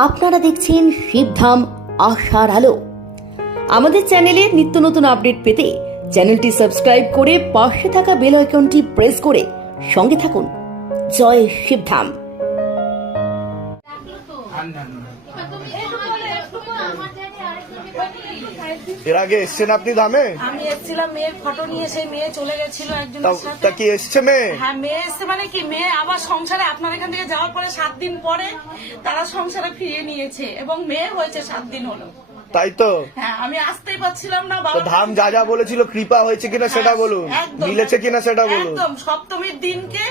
আপনারা দেখছেন শিবধাম আশার আলো। আমাদের চ্যানেলে নিত্য নতুন আপডেট পেতে চ্যানেলটি সাবস্ক্রাইব করে পাশে থাকা বেল আইকনটি প্রেস করে সঙ্গে থাকুন। জয় শিবধাম। এর আগে এসছেন আপনি ধামে? আমি এসেছিলাম, মেয়ের ফটো নিয়ে, সেই মেয়ে চলে গেছিল একজনের সাথে। তা কি এসছে মেয়ে? হ্যাঁ, মেয়ে এসছে, মানে কি মেয়ে আবার সংসারে, আপনার এখান থেকে যাওয়ার পরে 7 দিন পরে তারা সংসারে ফিরিয়ে নিয়েছে এবং মেয়ে হয়েছে 7 দিন হলো। তাই তো। হ্যাঁ, আমি আসতেই পারছিলাম না। তো ধাম যা যা বলেছিল কৃপা হয়েছে কিনা সেটা বলুন, একদম, মিলেছে কিনা সেটা বলুন। একদম সপ্তমীর দিনকে,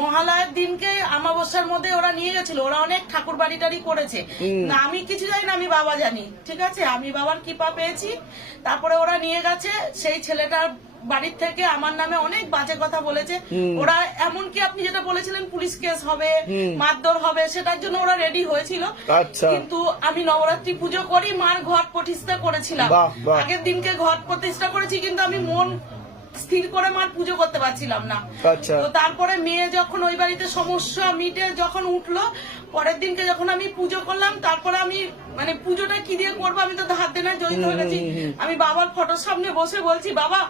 মহালয়ার দিনকে, আমাবস্যার মধ্যে ওরা নিয়ে গেছিল। ওরা অনেক ঠাকুর বাড়ি টাড়ি করেছে না, আমি কিছু জানি না, আমি বাবা জানি। ঠিক আছে, আমি বাবার কৃপা পেয়েছি। তারপরে ওরা নিয়ে গেছে, সেই ছেলেটার বাড়ির থেকে আমার নামে অনেক বাজে কথা বলেছে। ওরা এমনকি আপনি যেটা বলেছিলেন পুলিশ কেস হবে, মারধর হবে, সেটার জন্য ওরা রেডি হয়েছিল। আচ্ছা। কিন্তু আমি নবরাত্রি পুজো করি, মার ঘট প্রতিষ্ঠা করেছিলাম। আগের দিনকে ঘট প্রতিষ্ঠা করেছি, কিন্তু আমি মন স্থির করে মার পুজো করতে পারছিলাম না। আচ্ছা। তো তারপরে মেয়ে যখন ওই বাড়িতে সমস্যা মিটে যখন উঠলো, পরের দিনকে যখন আমি পুজো করলাম, তারপরে আমি মানে পুজোটা কি দিয়ে করবো, আমি তো ধার দেনা জড়িত হয়ে গেছি। আমি বাবার ফটোর সামনে বসে বলছি, বাবা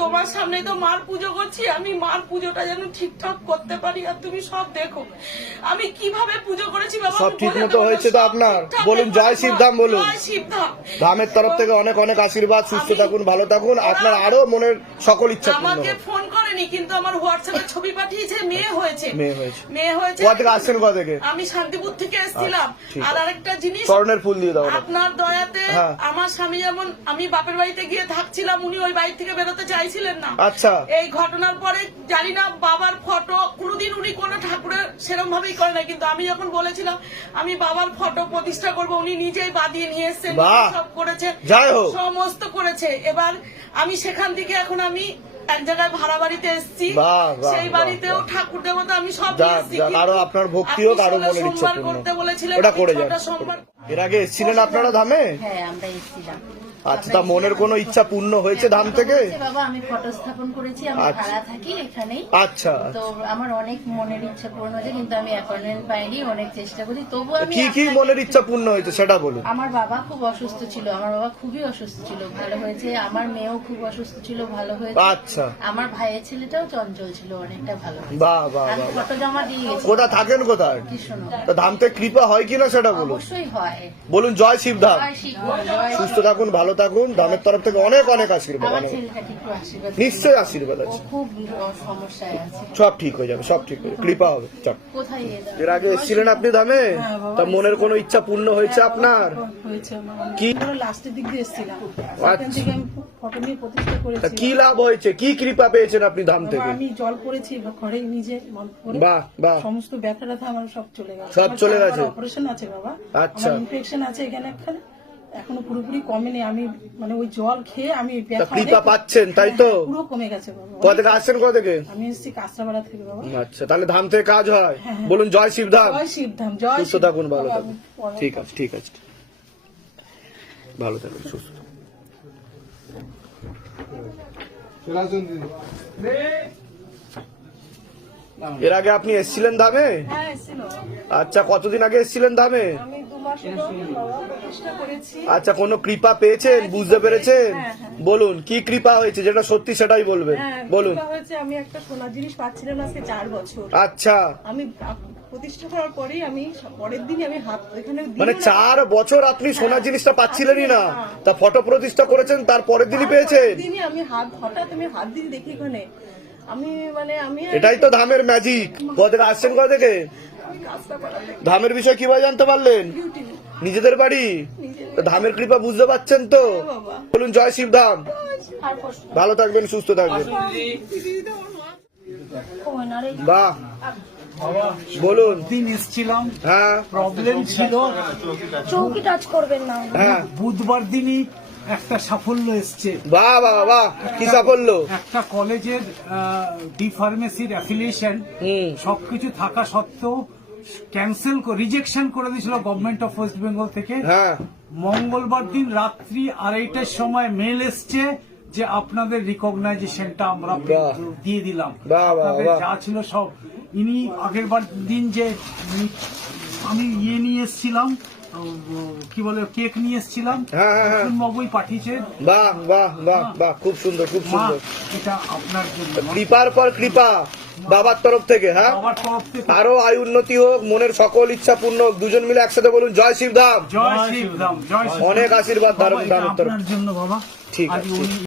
তোমার সামনে তো মার পুজো করছি, আমি মার পুজোটা যেন ঠিকঠাক করতে পারি, আর তুমি সব দেখো আমি কিভাবে পুজো করেছি। বাবা সব ঠিক মতো হয়েছে তো আপনার? বলুন জয় শিবধাম বলুন। জয় শিবধাম। ধামের তরফ থেকে অনেক অনেক আশীর্বাদ, সুস্থ থাকুন, ভালো থাকুন, আপনার আরো মনের সকল ইচ্ছা পূর্ণ আমাকে হোক। ফোন করেনি, কিন্তু আমার হোয়াটসঅ্যাপে ছবি পাঠিয়েছে, মেয়ে হয়েছে। মেয়ে হয়েছে। কোথা থেকে আসছেন? কোথা থেকে? আমি শান্তিপুর থেকে এসেছিলাম। আর আরেকটা জিনিস, স্বর্ণের ফুল দিয়ে দাও। আপনার দয়াতে আমার স্বামী, যেমন আমি বাপের বাড়িতে গিয়ে থাকছিলাম, উনি ওই বাড়ি থেকে বেরোতে চাইছিলেন না। আচ্ছা। এই ঘটনার পরে জানি না, বাবার ফটো কোনোদিন উনি কোনো ঠাকুরের সেরকম ভাবেই করে না, কিন্তু আমি যখন বলেছিলাম আমি বাবার ফটো প্রতিষ্ঠা করব, উনি নিজেই বাদিয়ে নিয়ে এসেছেন, সব করেছে, সমস্ত করেছে। এবার আমি সেখান থেকে এখন আমি এক জায়গায় ভাড়া বাড়িতে এসেছি, সেই বাড়িতেও ঠাকুর দেবতা আমি সব নিয়ে এসেছি। আরো আপনার ভক্তি হোক, আরো মনের ইচ্ছা পূর্ণ করতে বলেছিলেন, এটা করে যান। এর আগে এসেছিলেন আপনারা ধামে? হ্যাঁ, আমরা এসেছিলাম। আচ্ছা, তা মনের কোনো ইচ্ছা পূর্ণ হয়েছে ধাম থেকে? বাবা, আমি ফটো স্থাপন করেছি, আমি ভাড়া থাকি এখানেই। আচ্ছা। তো আমার অনেক মনের ইচ্ছা পূর্ণ হয়েছে, কিন্তু আমি অ্যাপয়েন্টমেন্ট পাইনি, অনেক চেষ্টা করি, তবু আমি। কি কি মনের ইচ্ছা পূর্ণ হয়েছে সেটা বলুন। আমার বাবা খুব অসুস্থ ছিল, আমার বাবা খুবই অসুস্থ ছিল, ভালো হয়েছে। আমার মেয়েও খুব অসুস্থ ছিল, ভালো হয়েছে। আচ্ছা। আমার ভাইয়ের ছেলেটাও চঞ্চল ছিল, অনেকটা ভালো হয়েছে। বাহ বাহ বাহ। ফটো জমা দিয়ে গেছি। কোথায় থাকেন? কোথায়? কৃষ্ণনগর। তা ধাম থেকে কৃপা হয় কিনা সেটা বলুন। অবশ্যই হয়। বলুন জয় শিবধাম। জয় শিবধাম, জয় সুস্থ থাকুন, ভালো থাকুন, ধামের তরফ থেকে অনেক অনেক আশীর্বাদ। আমার ছেলেটাকে একটু আশীর্বাদ। নিশ্চয়ই আশীর্বাদ ও আছে, খুব সমস্যায় আছে। সব ঠিক হয়ে যাবে, সব ঠিক হয়ে যাবে, কৃপা হবে। চল। কোথায় এর আগে এসেছিলেন আপনি ধামে? তা মনের কোনো ইচ্ছা পূর্ণ হয়েছে আপনার? হয়েছে। কি লাস্টের দিক দিয়ে এসেছিলাম, আচ্ছা। থেকে আমি ফটো নিয়ে প্রতিষ্ঠা তা করেছি। কি লাভ হয়েছে, কি কৃপা পেয়েছেন আপনি ধাম থেকে? আমি জল করেছি ঘরে নিজে, বাহ বাহ। সমস্ত ব্যথা ট্যাথা আমার সব চলে গেছে। সব চলে গেছে? অপারেশন আছে বাবা। আচ্ছা। ইনফেকশন আছে এখানে একখানে, এখনো পুরোপুরি কমেনি। আমি মানে ওই জল খেয়ে আমি কৃপা পাচ্ছেন তাই তো? পুরো কমে গেছে বাবা। কোথা থেকে আসছেন? কোথা থেকে? আমি এসেছি কাঁচরাপাড়া থেকে বাবা। আচ্ছা, তাহলে ধাম থেকে কাজ হয়। বলুন জয় শিবধাম। জয় শিবধাম, জয় সুস্থ থাকুন, ভালো থাকুন। ঠিক আছে, ঠিক আছে, ভালো থাকুন, সুস্থ থাকুন। এর আগে আপনি এসেছিলেন ধামে? হ্যাঁ, এসেছিল। আচ্ছা, কতদিন আগে এসেছিলেন ধামে? আমি 2 মাস হলো বাবা প্রতিষ্ঠা করেছি। আচ্ছা, কোনো কৃপা পেয়েছেন, বুঝতে পেরেছেন? বলুন কি কৃপা হয়েছে, যেটা সত্যি সেটাই বলবেন। বলুন। কৃপা হয়েছে, আমি একটা সোনার জিনিস পাচ্ছিলাম না আজকে 4 বছর। আচ্ছা। আমি প্রতিষ্ঠা করার পরেই আমি পরের দিনই আমি হাত এখানে মানে 4 বছর আপনি সোনার জিনিসটা পাচ্ছিলেনই না, তা ফটো প্রতিষ্ঠা করেছেন, তার পরের দিনই পেয়েছেন? দিনই আমি হঠাৎ আমি হাত দিয়ে দেখি এখানে, আমি মানে আমি এটাই তো ধামের ম্যাজিক। কোথা থেকে আসছেন? কোথা থেকে? ধামের বিষয় কিভাবে জানতে পারলেন? নিজেদের বাড়ি। ধামের কৃপা বুঝতে পারছেন তো? বলুন জয় শিবধাম। ভালো থাকবেন, সুস্থ থাকবেন। বাহ, বলুন। দিন এসেছিলাম, হ্যাঁ, প্রবলেম ছিল, চৌকি টাচ করবেন না। হ্যাঁ, বুধবার দিনই একটা সাফল্য এসছে। বাহ বাহ বাহ, কি সাফল্য! একটা কলেজের ডি ফার্মেসির অ্যাফিলিয়েশন সবকিছু থাকা সত্ত্বেও ক্যান্সেল রিজেকশন করে দিয়েছিল গভর্নমেন্ট অফ ওয়েস্ট বেঙ্গল থেকে। হ্যাঁ, মঙ্গলবার দিন রাত্রি 2:30টার সময় মেল এসছে যে আপনাদের রিকগনাইজেশনটা আমরা দিয়ে দিলাম। আপনাদের যা ছিল সব। ইনি আগের বার দিন যে আমি নিয়ে নিয়ে এসেছিলাম, কি বলে কেক নিয়ে এসেছিলাম, হ্যাঁ হ্যাঁ হ্যাঁ, বাবুই পাঠিয়েছে। বাহ বাহ বাহ বাহ, খুব সুন্দর খুব মা, সুন্দর। এটা আপনার জন্য মা। কৃপার পর কৃপা বাবার তরফ থেকে। হ্যাঁ, বাবার তরফ থেকে আরো আয় উন্নতি হোক, মনের সকল ইচ্ছা পূর্ণ হোক। দুজন মিলে একসাথে বলুন জয় শিবধাম। জয় শিবধাম, জয় শিবধাম। অনেক আশীর্বাদ বাবা, ধারণ এটা ধারণ তরফ। আপনার জন্য বাবা। ঠিক আজ আছে। উনি